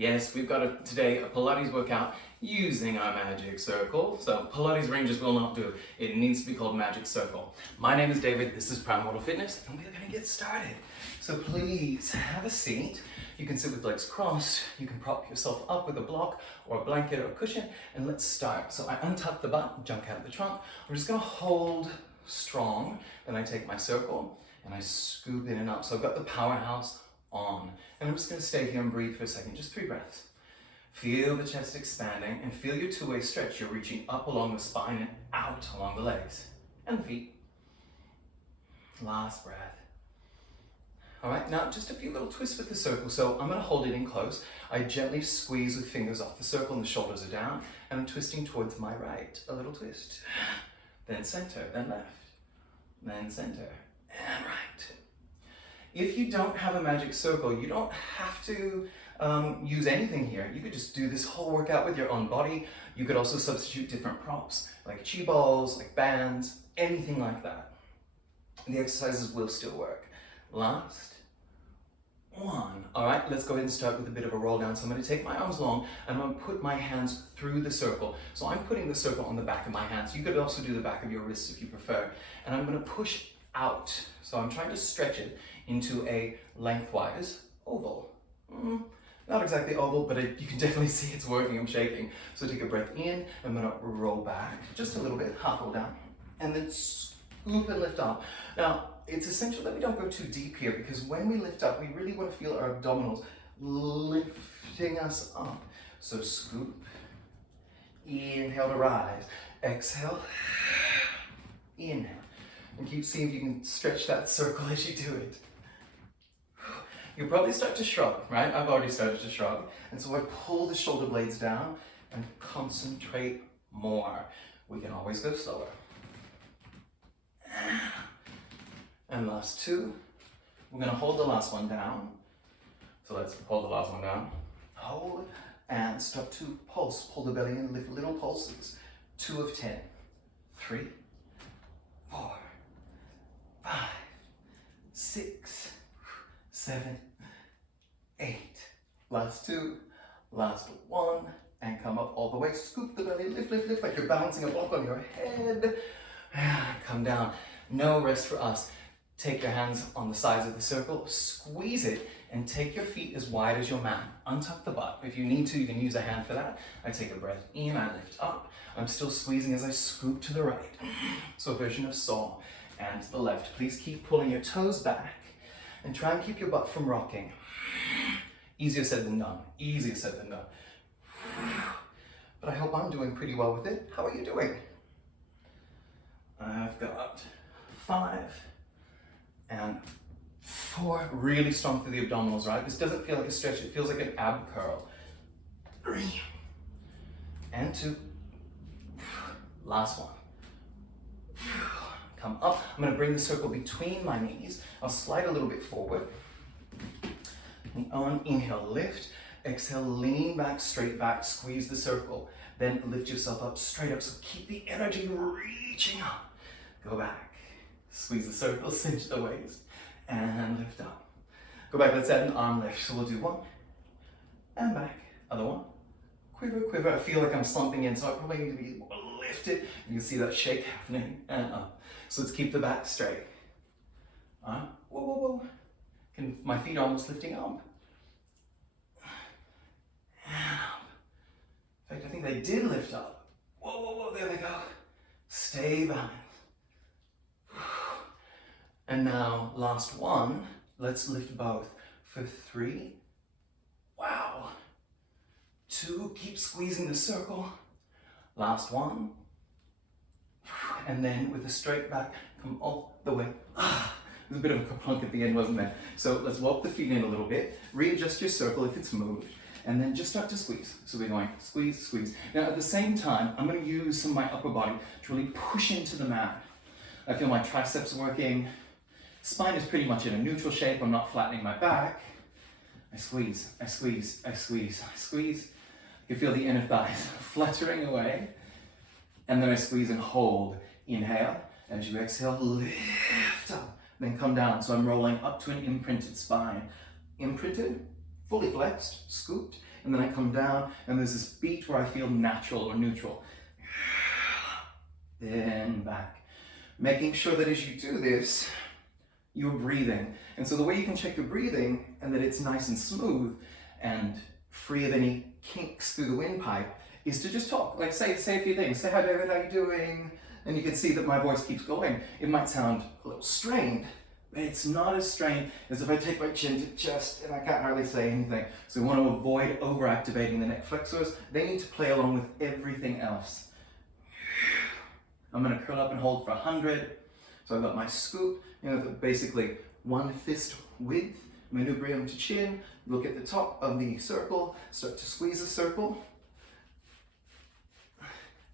Yes, we've got today a Pilates workout using our magic circle. So Pilates ranges will not do. It needs to be called magic circle. My name is David, this is PrimeMortal Fitness, and we're gonna get started. So please have a seat. You can sit with legs crossed, you can prop yourself up with a block or a blanket or a cushion, and let's start. So I untuck the butt, jump out the trunk. I'm just gonna hold strong, then I take my circle and I scoop in and up. So I've got the powerhouse on. And I'm just going to stay here and breathe for a second, just 3 breaths. Feel the chest expanding and feel your two-way stretch. You're reaching up along the spine and out along the legs and the feet. Last breath. All right, now just a few little twists with the circle. So I'm going to hold it in close. I gently squeeze with fingers off the circle and the shoulders are down, and I'm twisting towards my right. A little twist. Then center, then left, then center, and right. If you don't have a magic circle, you don't have to use anything here. You could just do this whole workout with your own body. You could also substitute different props, like chi balls, like bands, anything like that. The exercises will still work. Last one. All right, let's go ahead and start with a bit of a roll down. So I'm going to take my arms long and I'm going to put my hands through the circle. So I'm putting the circle on the back of my hands. You could also do the back of your wrists if you prefer. And I'm going to push out. So I'm trying to stretch it into a lengthwise oval. Not exactly oval, but you can definitely see it's working. I'm shaking. So take a breath in. I'm going to roll back just a little bit, half roll down, and then scoop and lift up. Now, it's essential that we don't go too deep here, because when we lift up, we really want to feel our abdominals lifting us up. So scoop, inhale to rise, exhale, inhale. And keep seeing if you can stretch that circle as you do it. You'll probably start to shrug, right? I've already started to shrug. And so I pull the shoulder blades down and concentrate more. We can always go slower. And last 2. We're gonna hold the last one down. So let's hold the last one down. Hold and start to pulse. Pull the belly in, lift little pulses. 2 of 10. 3, 4, 5, 6, 7, 8. Last 2, last 1, and come up all the way. Scoop the belly, lift, lift, lift, like you're balancing a block on your head. Come down. No rest for us. Take your hands on the sides of the circle, squeeze it, and take your feet as wide as your mat. Untuck the butt. If you need to, you can use a hand for that. I take a breath in, I lift up. I'm still squeezing as I scoop to the right. So a version of saw. And to the left. Please keep pulling your toes back and try and keep your butt from rocking. Easier said than done. Easier said than done. But I hope I'm doing pretty well with it. How are you doing? I've got 5 and 4. Really strong through the abdominals, right? This doesn't feel like a stretch. It feels like an ab curl. 3 and 2. Last one. Come up. I'm going to bring the circle between my knees. I'll slide a little bit forward. And on inhale, lift. Exhale, lean back, straight back, squeeze the circle. Then lift yourself up, straight up. So keep the energy reaching up. Go back. Squeeze the circle, cinch the waist, and lift up. Go back, let's add an arm lift. So we'll do 1, and back. Other one. Quiver, quiver. I feel like I'm slumping in, so I probably need to be lifted. You can see that shake happening, and up. So let's keep the back straight. Whoa, whoa, whoa. My feet are almost lifting up. And up. In fact, I think they did lift up. Whoa, whoa, whoa, there they go. Stay balanced. And now, last one. Let's lift both for 3. Wow. 2, keep squeezing the circle. Last 1. And then with a straight back, come all the way. There's a bit of a kaplunk at the end, wasn't there? So let's walk the feet in a little bit, readjust your circle if it's moved, and then just start to squeeze. So we're going squeeze, squeeze. Now at the same time, I'm going to use some of my upper body to really push into the mat. I feel my triceps working. Spine is pretty much in a neutral shape. I'm not flattening my back. I squeeze, I squeeze, I squeeze, I squeeze. You feel the inner thighs fluttering away. And then I squeeze and hold. Inhale. As you exhale, lift up. Then come down. So I'm rolling up to an imprinted spine. Imprinted, fully flexed, scooped. and then I come down, and there's this beat where I feel natural or neutral. Then back. Making sure that as you do this, you're breathing. And so the way you can check your breathing and that it's nice and smooth and free of any kinks through the windpipe is to just talk. Like say a few things. Say, hi David, how you doing? And you can see that my voice keeps going. It might sound a little strained, but it's not as strained as if I take my chin to chest and I can't hardly say anything. So we want to avoid over-activating the neck flexors. They need to play along with everything else. I'm going to curl up and hold for 100. So I've got my scoop, basically one fist width, manubrium to chin, look at the top of the circle, start to squeeze the circle.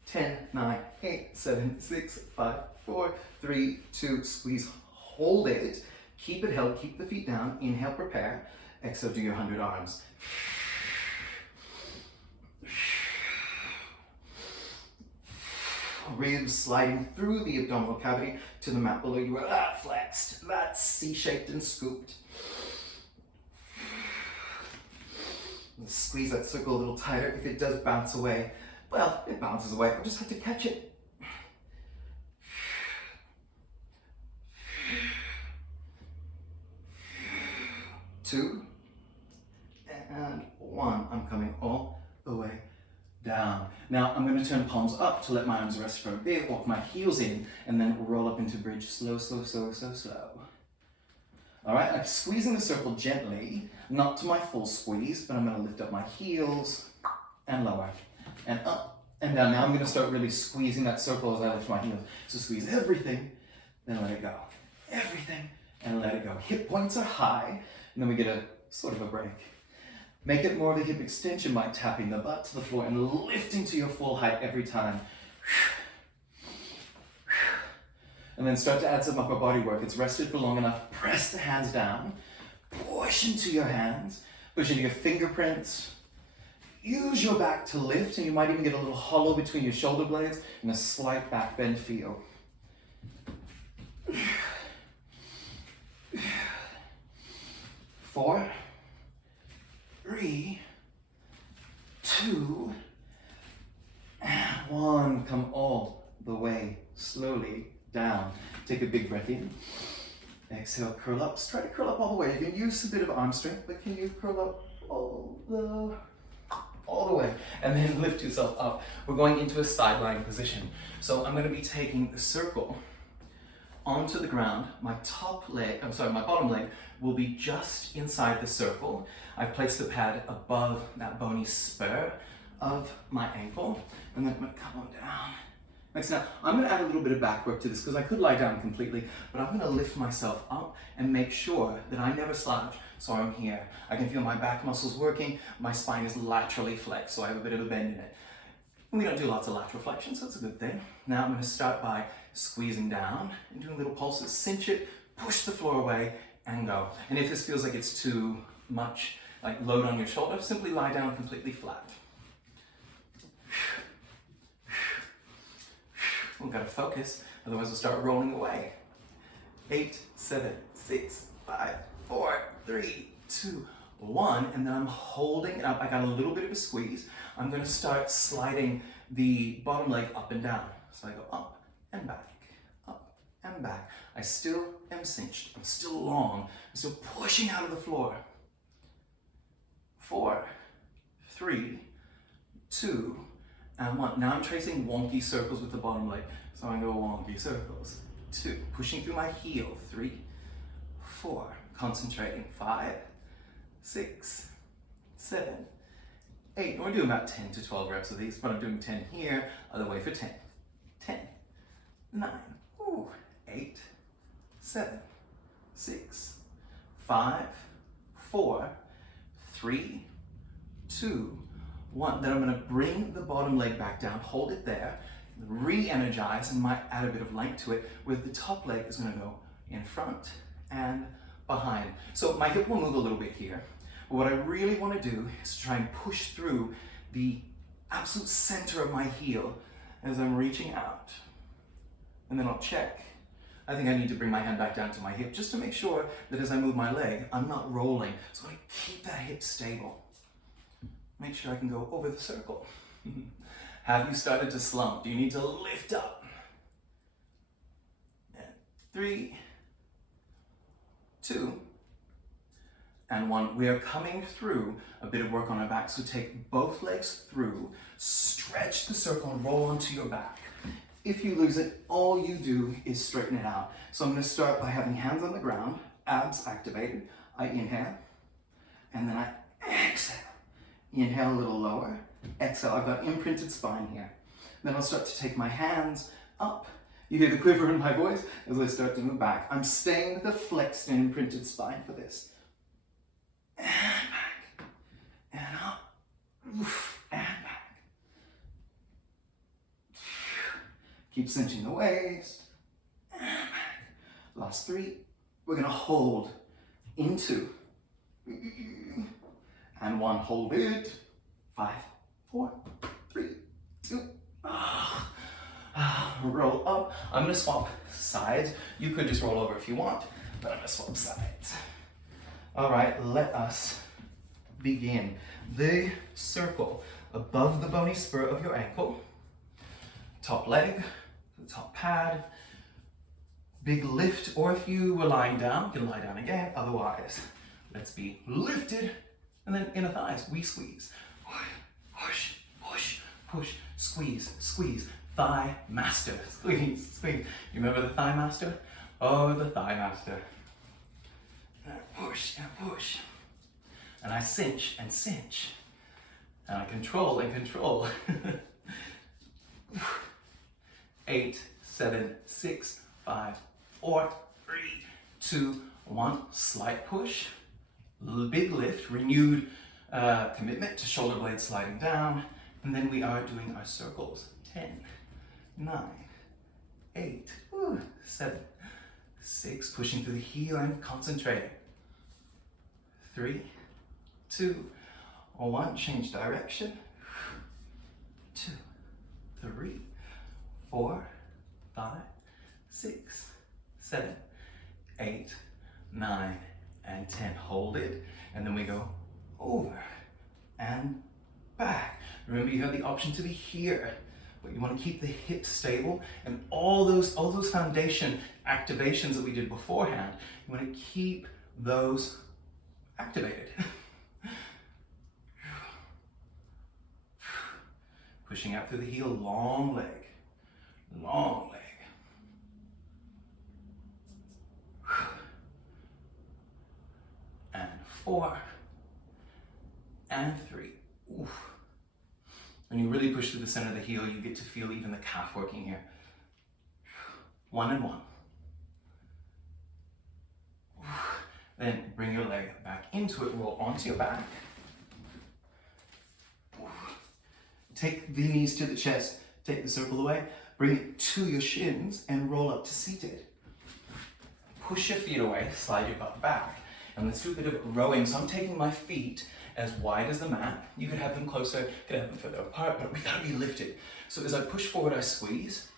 10, 9, 8, 7, 6, 5, 4, 3, 2, squeeze, hold it, keep it held, keep the feet down, inhale, prepare, exhale, do your 100 arms. Ribs sliding through the abdominal cavity to the mat below you are flexed. That's C-shaped and scooped. Squeeze that circle a little tighter. If it does bounce away, well, it bounces away. I just have to catch it. 2 and 1. I'm coming all the way down. Now I'm going to turn palms up to let my arms rest for a bit, walk my heels in, and then roll up into bridge. Slow, slow, slow, slow, slow. All right, I'm squeezing the circle gently, not to my full squeeze, but I'm going to lift up my heels and lower, and up and down. Now I'm going to start really squeezing that circle as I lift my heels. So squeeze everything, then let it go. Everything, and let it go. Hip points are high, and then we get a sort of a break. Make it more of a hip extension by tapping the butt to the floor and lifting to your full height every time. And then start to add some upper body work. It's rested for long enough. Press the hands down. Push into your hands. Push into your fingerprints. Use your back to lift, and you might even get a little hollow between your shoulder blades and a slight back bend feel. 4, 3, 2, and 1. Come all the way slowly down. Take a big breath in. Exhale, curl up. Try to curl up all the way. You can use a bit of arm strength, but can you curl up all the way? And then lift yourself up. We're going into a side lying position. So I'm going to be taking the circle onto the ground. My bottom leg will be just inside the circle. I've placed the pad above that bony spur of my ankle, and then I'm going to come on down. Next, now I'm going to add a little bit of back work to this because I could lie down completely, but I'm going to lift myself up and make sure that I never slouch. So I'm here. I can feel my back muscles working. My spine is laterally flexed, so I have a bit of a bend in it. We don't do lots of lateral flexion, so it's a good thing. Now I'm going to start by squeezing down and doing little pulses. Cinch it, push the floor away, and go. And if this feels like it's too much, like load on your shoulder, simply lie down completely flat. We've got to focus, otherwise we'll start rolling away. 8, 7, 6, 5, 4, 3, 2, 1, and then I'm holding it up. I got a little bit of a squeeze. I'm going to start sliding the bottom leg up and down. So I go up and back, up and back. I still am cinched. I'm still long. I'm still pushing out of the floor. 4, 3, 2, and 1. Now I'm tracing wonky circles with the bottom leg. So I go wonky circles. 2, pushing through my heel. 3, 4, concentrating. 5, 6, 7, 8. We're doing about 10 to 12 reps of these, but I'm doing 10 here, other way for 10. 10, 9, 8, 7, 6, 5, 4, 3, 2, 1. Then I'm going to bring the bottom leg back down, hold it there, re-energize, and might add a bit of length to it, where the top leg is going to go in front and behind. So my hip will move a little bit here, but what I really want to do is try and push through the absolute center of my heel as I'm reaching out. And then I'll check. I think I need to bring my hand back down to my hip just to make sure that as I move my leg, I'm not rolling. So I keep that hip stable. Make sure I can go over the circle. Have you started to slump? Do you need to lift up? And 3, 2, and 1. We are coming through a bit of work on our back. So take both legs through, stretch the circle and roll onto your back. If you lose it, all you do is straighten it out. So I'm going to start by having hands on the ground, abs activated. I inhale, and then I exhale. Inhale a little lower, exhale. I've got imprinted spine here. Then I'll start to take my hands up. You hear the quiver in my voice as I start to move back. I'm staying with the flexed and imprinted spine for this. And back, and up, and back. Keep cinching the waist, and back. Last 3. We're gonna hold into, and 1, hold it. 5, 4, 3, 2, roll up. I'm gonna swap sides. You could just roll over if you want, but I'm gonna swap sides. All right, let us begin. The circle above the bony spur of your ankle, top leg, the top pad, big lift, or if you were lying down, you can lie down again. Otherwise, let's be lifted, and then inner thighs, we squeeze. Push, push, push, squeeze, squeeze. Thigh master, squeeze, squeeze. You remember the thigh master? Oh, the thigh master. And I push and push. And I cinch and cinch. And I control and control. 8, 7, 6, 5, 4, 3, 2, 1. Slight push. Big lift, renewed commitment to shoulder blades sliding down. And then we are doing our circles. 10, 9, 8, 7, 6, pushing through the heel and concentrating. 3, 2, 1, change direction. 2, 3, 4, 5, 6, 7, 8, 9, and 10. Hold it, and then we go over and back. Remember, you have the option to be here, but you want to keep the hips stable, and all those foundation activations that we did beforehand, you want to keep those activated. Pushing out through the heel, long leg, long leg. And 4, and 3. Oof. When you really push through the center of the heel, you get to feel even the calf working here. 1 and 1. Then bring your leg back into it, roll onto your back. Take the knees to the chest, take the circle away, bring it to your shins and roll up to seated. Push your feet away, slide your butt back. And let's do a bit of rowing. So I'm taking my feet as wide as the mat. You could have them closer, you could have them further apart, but we gotta be lifted. So as I push forward, I squeeze.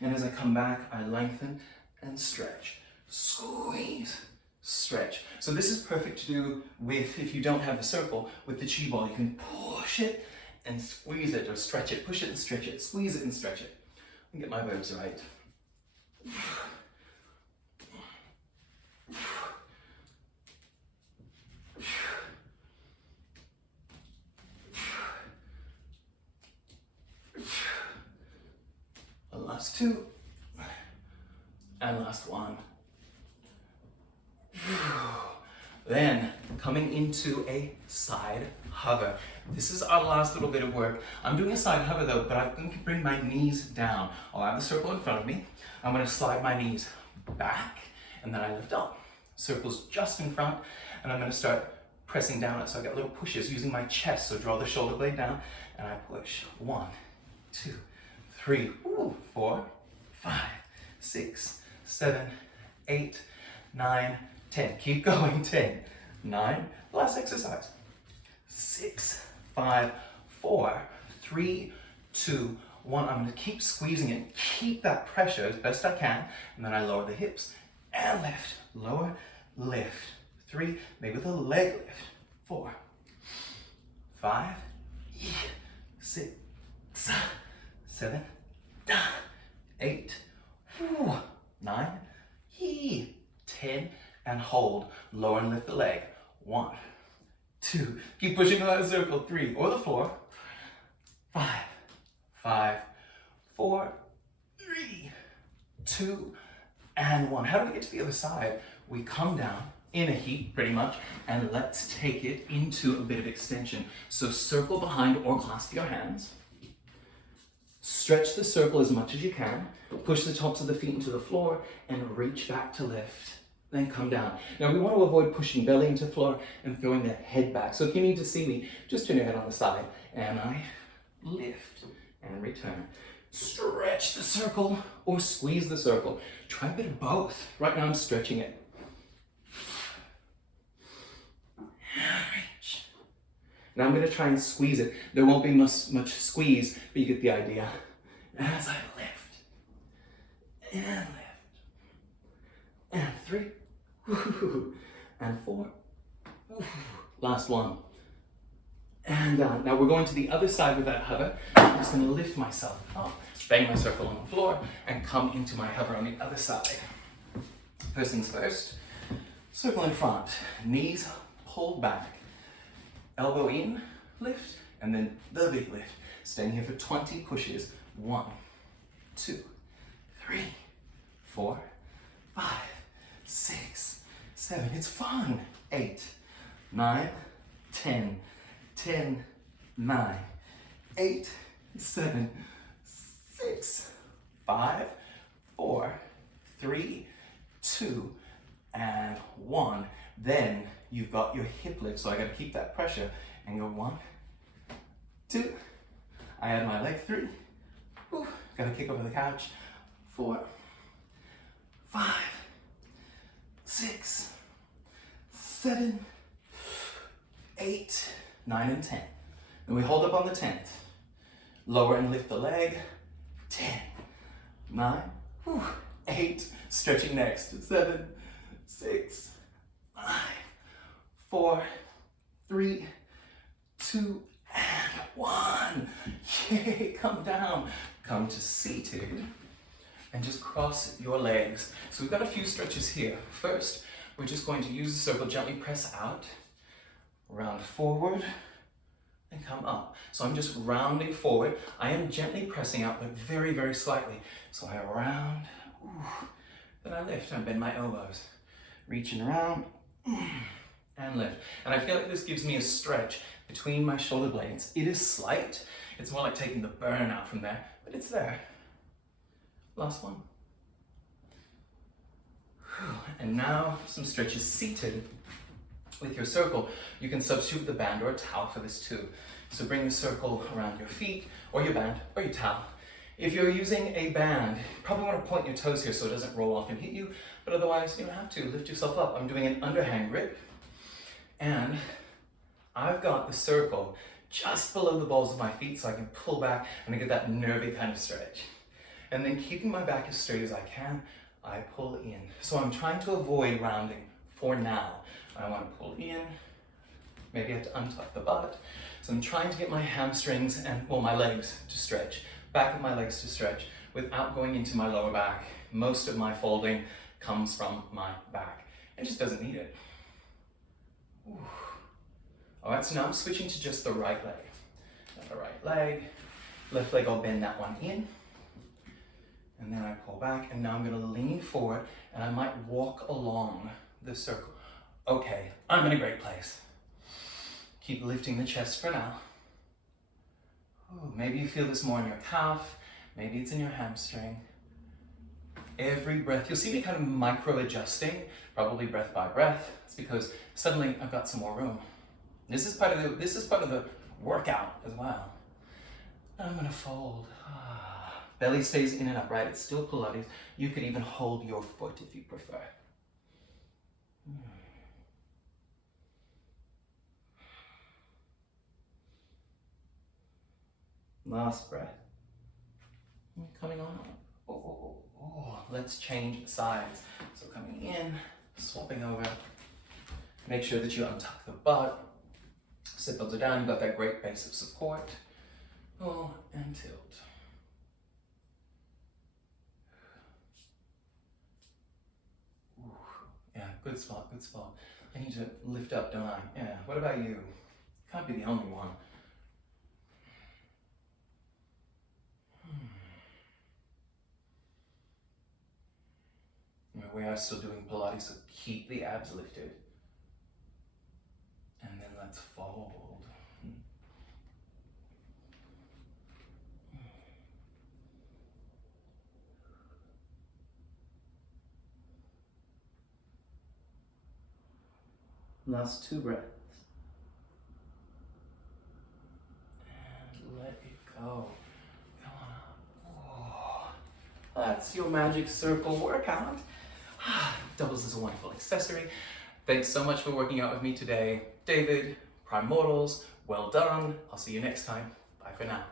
And as I come back, I lengthen and stretch. Squeeze, stretch. So this is perfect to do with, if you don't have the circle, with the chi ball. You can push it and squeeze it, or stretch it. Push it and stretch it. Squeeze it and stretch it. Let me get my verbs right. Last 2, and last 1. Then coming into a side hover. This is our last little bit of work. I'm doing a side hover though, but I'm going to bring my knees down. I'll have the circle in front of me. I'm going to slide my knees back, and then I lift up. Circle's just in front, and I'm going to start pressing down it. So I got little pushes using my chest. So draw the shoulder blade down, and I push. 1, 2, 3, 4, 5, 6, 7, 8, 9, 10. Keep going. 10, 9. Last exercise. 6, 5, 4, 3, 2, 1. I'm going to keep squeezing it. Keep that pressure as best I can. And then I lower the hips and lift. Lower, lift. 3, maybe with a leg lift. 4, 5, 6, 7, 8, 9, 10, and hold. Lower and lift the leg. 1, 2, keep pushing around the circle. 3, or the floor. 5, 4, 3, 2, and 1. How do we get to the other side? We come down in a heap, pretty much, and let's take it into a bit of extension. So circle behind or clasp your hands. Stretch the circle as much as you can. Push the tops of the feet into the floor and reach back to lift. Then come down. Now we want to avoid pushing belly into the floor and throwing the head back. So if you need to see me, just turn your head on the side. And I lift and return. Stretch the circle or squeeze the circle. Try a bit of both. Right now I'm stretching it. Reach. Now I'm going to try and squeeze it. There won't be much squeeze, but you get the idea. As I lift. And lift. And 3. And 4. Last one. And down. Now we're going to the other side with that hover. I'm just going to lift myself up, bang my circle on the floor, and come into my hover on the other side. First things first, circle in front, knees pulled back, elbow in, lift, and then the big lift. Staying here for 20 pushes. 1, 2, 3, 4, 5, 6, 7. It's fun. 8, 9, 10. 10, 9, 8, 7, 6, 5, 4, 3, 2, and 1. Then you've got your hip lift, so I gotta keep that pressure and go 1, 2. I add my leg 3. Gotta kick over the couch. 4, 5, 6, 7, 8, 9, and 10. Then we hold up on the 10th. Lower and lift the leg. 10, 9, 8. Stretching next. 7, 6, 5, 4, 3, 2, and 1. Yay, come down. Come to seated and just cross your legs. So we've got a few stretches here. First, we're just going to use the circle, gently press out. Round forward and come up. So I'm just rounding forward. I am gently pressing out, but very, very slightly. So I round, then I lift and bend my elbows. Reaching around and lift. And I feel like this gives me a stretch between my shoulder blades. It is slight. It's more like taking the burn out from there, but it's there. Last one. And now some stretches seated. With your circle, you can substitute the band or a towel for this too. So bring the circle around your feet, or your band, or your towel. If you're using a band, you probably want to point your toes here so it doesn't roll off and hit you, but otherwise you don't have to. Lift yourself up. I'm doing an underhand grip, and I've got the circle just below the balls of my feet so I can pull back and I get that nervy kind of stretch. And then keeping my back as straight as I can, I pull in. So I'm trying to avoid rounding for now. I want to pull in, maybe I have to untuck the butt. So I'm trying to get my hamstrings and, well, my legs to stretch, back of my legs to stretch without going into my lower back. Most of my folding comes from my back. It just doesn't need it. All right, so now I'm switching to just the right leg. The right leg, left leg, I'll bend that one in. And then I pull back, and now I'm gonna lean forward, and I might walk along the circle. Okay, I'm in a great place. Keep lifting the chest for now. Maybe you feel this more in your calf, maybe it's in your hamstring. Every breath, you'll see me kind of micro adjusting, probably breath by breath. It's because suddenly I've got some more room. This is part of the workout as well. I'm gonna fold. Belly stays in and upright. It's still Pilates. You could even hold your foot if you prefer. Last breath. Coming on. Let's change sides. So coming in, swapping over. Make sure that you untuck the butt. Sit bones are down, you've got that great base of support. Pull and tilt. Ooh, yeah, good spot, good spot. I need to lift up, don't I? Yeah, what about you? Can't be the only one. We are still doing Pilates, so keep the abs lifted. And then let's fold. Last 2 breaths. And let it go. Come on up. Oh, that's your magic circle workout. Doubles as a wonderful accessory. Thanks so much for working out with me today. David, Prime Mortals, well done. I'll see you next time. Bye for now.